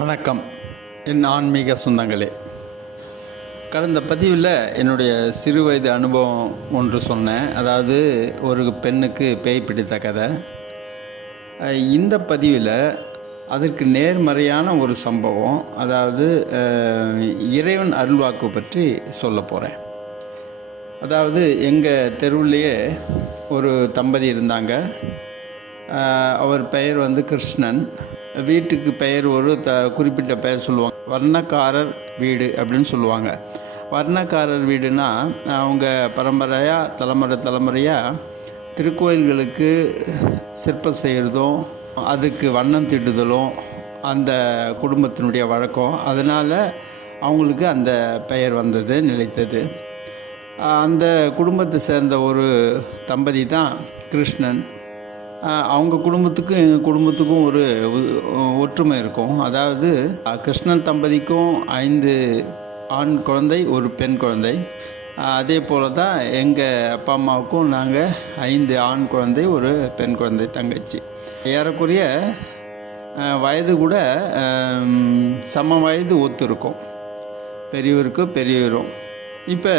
வணக்கம் என் ஆன்மீக சொந்தங்களே கடந்த பதிவில் என்னுடைய சிறு வயது அனுபவம் ஒன்று சொன்னேன். அதாவது ஒரு பெண்ணுக்கு பேய் பிடித்த கதை. இந்த பதிவில் அதற்கு நேர்மறையான ஒரு சம்பவம் அதாவது இறைவன் அருள்வாக்கு பற்றி சொல்ல போகிறேன் அதாவது எங்கள் தெருவிலேயே ஒரு தம்பதி இருந்தாங்க. அவர் பெயர் வந்து கிருஷ்ணன். வீட்டுக்கு பெயர் ஒரு த குறிப்பிட்ட பெயர் சொல்லுவாங்க. வர்ணக்காரர் வீடு அப்படின்னு சொல்லுவாங்க. வர்ணக்காரர் வீடுனா அவங்க பரம்பரையாக தலைமுறை தலைமுறையாக திருக்கோயில்களுக்கு சிற்பம் செய்கிறதும் அதுக்கு வண்ணம் தீட்டுதலும் அந்த குடும்பத்தினுடைய வழக்கம். அதனால் அவங்களுக்கு அந்த பெயர் வந்தது நிலைத்தது. அந்த குடும்பத்தை சேர்ந்த ஒரு தம்பதி தான் கிருஷ்ணன். அவங்க குடும்பத்துக்கும் எங்கள் குடும்பத்துக்கும் ஒரு ஒற்றுமை இருக்கும். அதாவது கிருஷ்ணன் தம்பதிக்கும் ஐந்து ஆண் குழந்தை ஒரு பெண் குழந்தை. அதே போல் தான் எங்கள் அப்பா அம்மாவுக்கும் நாங்கள் ஐந்து ஆண் குழந்தை ஒரு பெண் குழந்தை தங்கச்சி. ஏறக்குறைய வயது கூட சம வயது ஒத்து இருக்கும் பெரியவருக்கும் பெரியவரும். இப்போ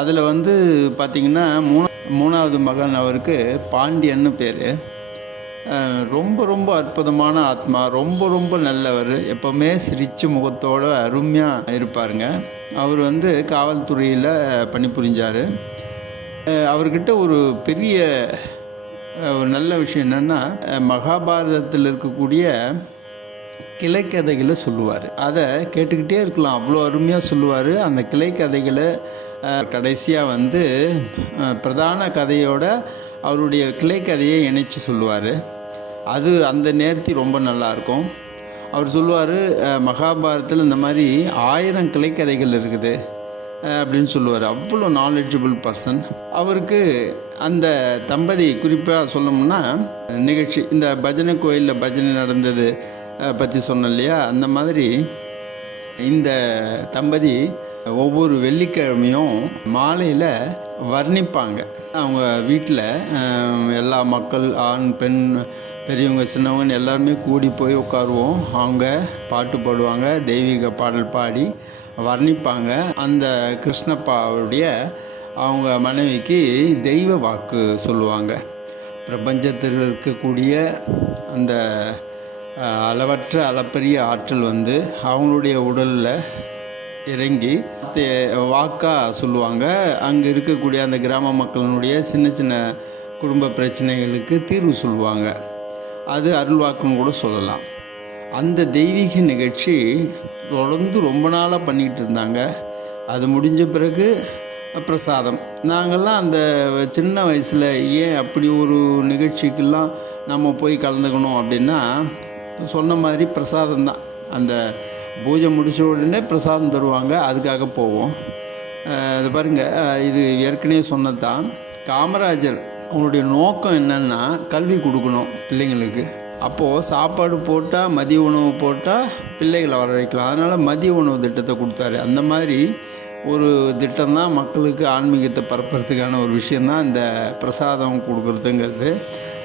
அதில் வந்து பார்த்திங்கன்னா மூணு மூணாவது மகன் அவருக்கு பாண்டியன்னு பேர். ரொம்ப ரொம்ப அற்புதமான ஆத்மா ரொம்ப ரொம்ப நல்லவர். எப்போவுமே சிரிச்ச முகத்தோடு அருமையாக இருப்பாருங்க. அவர் வந்து காவல்துறையில் பணிபுரிஞ்சார். அவர்கிட்ட ஒரு பெரிய ஒரு நல்ல விஷயம் என்னென்னா மகாபாரதத்தில் இருக்கக்கூடிய கிளைக்கதைகளை சொல்லுவார். அதை கேட்டுக்கிட்டே இருக்கலாம். அவ்வளோ அருமையாக சொல்லுவார். அந்த கிளைக்கதைகளை கடைசியாக வந்து பிரதான கதையோட அவருடைய கிளைக்கதையை இணைச்சி சொல்லுவார். அது அந்த நேர்த்தி ரொம்ப நல்லாயிருக்கும் அவர் சொல்லுவார் மகாபாரதத்தில் இந்த மாதிரி ஆயிரம் கிளைக்கதைகள் இருக்குது அப்படின்னு சொல்லுவார். அவ்வளோ நாலேஜபிள் பர்சன் அவருக்கு அந்த தம்பதி குறிப்பாக சொல்லணும்னா நிகழ்ச்சி இந்த பஜனை கோயிலில் பஜனை நடந்தது பற்றி சொன்னோம் இல்லையா? அந்த மாதிரி இந்த தம்பதி ஒவ்வொரு வெள்ளிக்கிழமையும் மாலையில் வர்ணிப்பாங்க. அவங்க வீட்டில் எல்லா மக்கள் ஆண் பெண் பெரியவங்க சின்னவங்க எல்லாருமே கூடி போய் உட்காருவோம். அவங்க பாட்டு பாடுவாங்க தெய்வீக பாடல் பாடி வர்ணிப்பாங்க. அந்த கிருஷ்ணப்பாவுடைய அவங்க மனைவிக்கு தெய்வ வாக்கு சொல்லுவாங்க. பிரபஞ்சத்தில் இருக்கக்கூடிய அந்த அளவற்ற அளப்பரிய ஆற்றல் வந்து அவங்களுடைய உடலில் இறங்கி தே- வாக்கா சொல்லுவாங்க. அங்கே இருக்கக்கூடிய அந்த கிராம மக்களினுடைய சின்ன சின்ன குடும்ப பிரச்சனைகளுக்கு தீர்வு சொல்லுவாங்க. அது அருள்வாக்குன்னு கூட சொல்லலாம். அந்த தெய்வீக நிகழ்ச்சி தொடர்ந்து ரொம்ப நாளாக பண்ணிக்கிட்டு இருந்தாங்க. அது முடிஞ்ச பிறகு பிரசாதம். நாங்கள்லாம் அந்த சின்ன வயசில் ஏன் அப்படி ஒரு நிகழ்ச்சிக்கெல்லாம் நம்ம போய் கலந்துக்கணும் அப்படின்னா சொன்ன மாதிரி பிரசாதம் தான். அந்த பூஜை முடிச்ச உடனே பிரசாதம் தருவாங்க. அதுக்காக போவோம். அது இது பாருங்க இது ஏற்கனவே சொன்னது தான் காமராஜர் அவனுடைய நோக்கம் என்னென்னா கல்வி கொடுக்கணும் பிள்ளைங்களுக்கு. அப்போது சாப்பாடு போட்டால் மதிய உணவு போட்டால் பிள்ளைகளை வர வைக்கலாம். அதனால் மதிய உணவு திட்டத்தை கொடுத்தாரு. அந்த மாதிரி ஒரு திட்டம் தான் மக்களுக்கு ஆன்மீகத்தை பரப்புறதுக்கான ஒரு விஷயந்தான் இந்த பிரசாதம் கொடுக்குறதுங்கிறது.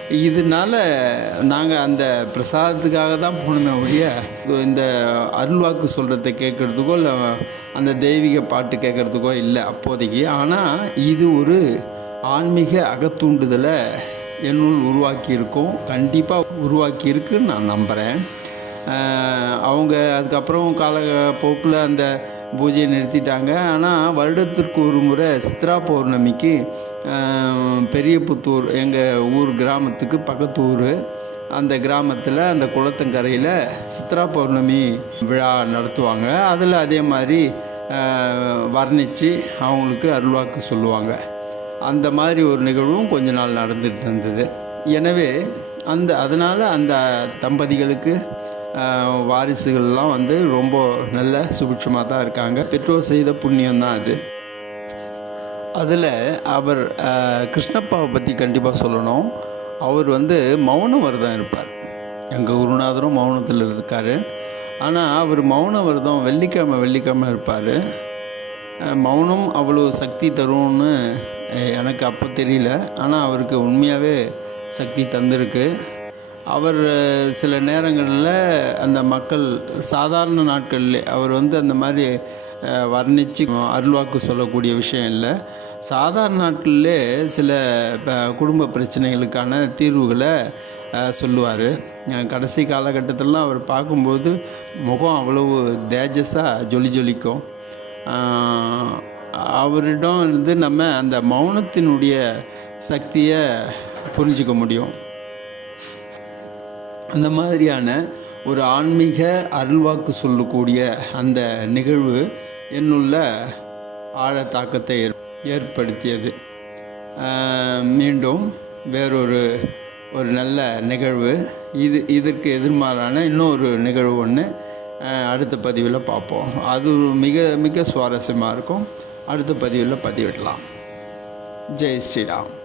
இதனால நாங்கள் அந்த பிரசாதத்துக்காக தான் போனோமே ஒழிய இந்த அருள்வாக்கு சொல்கிறத கேட்குறதுக்கோ இல்லை அந்த தெய்வீக பாட்டு கேட்குறதுக்கோ இல்லை அப்போதைக்கு. ஆனால் இது ஒரு ஆன்மீக அகத்தூண்டுதலை என்னுள் உருவாக்கியிருக்கோம். கண்டிப்பாக உருவாக்கியிருக்குன்னு நான் நம்புகிறேன் அவங்க அதுக்கப்புறம் காலப்போக்கில் அந்த பூஜையை நிறுத்திட்டாங்க. ஆனால் வருடத்திற்கு ஒரு முறை சித்ரா பௌர்ணமிக்கு பெரிய பெரியபுத்தூர் எங்கள் ஊர் கிராமத்துக்கு பக்கத்து ஊர் அந்த கிராமத்தில் அந்த குளத்தங்கரையில் சித்ரா பௌர்ணமி விழா நடத்துவாங்க. அதில் அதே மாதிரி வர்ணித்து அவங்களுக்கு அருள்வாக்கு சொல்லுவாங்க. அந்த மாதிரி ஒரு நிகழ்வும் கொஞ்ச நாள் நடந்துகிட்டு இருந்தது. எனவே அந்த அதனால் அந்த தம்பதிகளுக்கு வாரிசுகள்லாம் வந்து ரொம்ப நல்ல சுபிட்சமாக தான் இருக்காங்க. பெற்றோர் செய்த புண்ணியம் தான் அது. அதில் அவர் கிருஷ்ணப்பாவை பற்றி கண்டிப்பாக சொல்லணும். அவர் வந்து மௌன விரதம் இருப்பார். எங்கள் குருநாதரும் மௌனத்தில் இருக்கார். ஆனால் அவர் மௌன விரதம் வெள்ளிக்கிழமை வெள்ளிக்கிழமை இருப்பார். மௌனம் அவ்வளோ சக்தி தரும்னு எனக்கு அப்போ தெரியல. ஆனால் அவருக்கு உண்மையாகவே சக்தி தந்திருக்கு. அவர் சில நேரங்களில் அந்த மக்கள் சாதாரண நாட்களில் அவர் வந்து அந்த மாதிரி வர்ணித்து அருள்வாக்கு சொல்லக்கூடிய விஷயம் இல்லை. சாதாரண நாட்களிலே சில குடும்ப பிரச்சனைகளுக்கான தீர்வுகளை சொல்லுவார். கடைசி காலகட்டத்திலலாம் அவர் பார்க்கும்போது முகம் அவ்வளவு தேஜஸாக ஜொலி ஜொலிக்கும். அவரிடம் இருந்து நம்ம அந்த மௌனத்தினுடைய சக்தியை புரிஞ்சுக்க முடியும். அந்த மாதிரியான ஒரு ஆன்மீக அருள்வாக்கு சொல்லக்கூடிய அந்த நிகழ்வு என்னுள்ள ஆழ தாக்கத்தை ஏற்- ஏற்படுத்தியது. மீண்டும் வேறொரு ஒரு நல்ல நிகழ்வு. இது இதற்கு எதிர்மாறான இன்னொரு நிகழ்வு ஒன்று அடுத்த பதிவில் பார்ப்போம். அது மிக மிக சுவாரஸ்யமாக இருக்கும். அடுத்த பதிவில் பதிவிடலாம். ஜெய் ஸ்ரீராம்.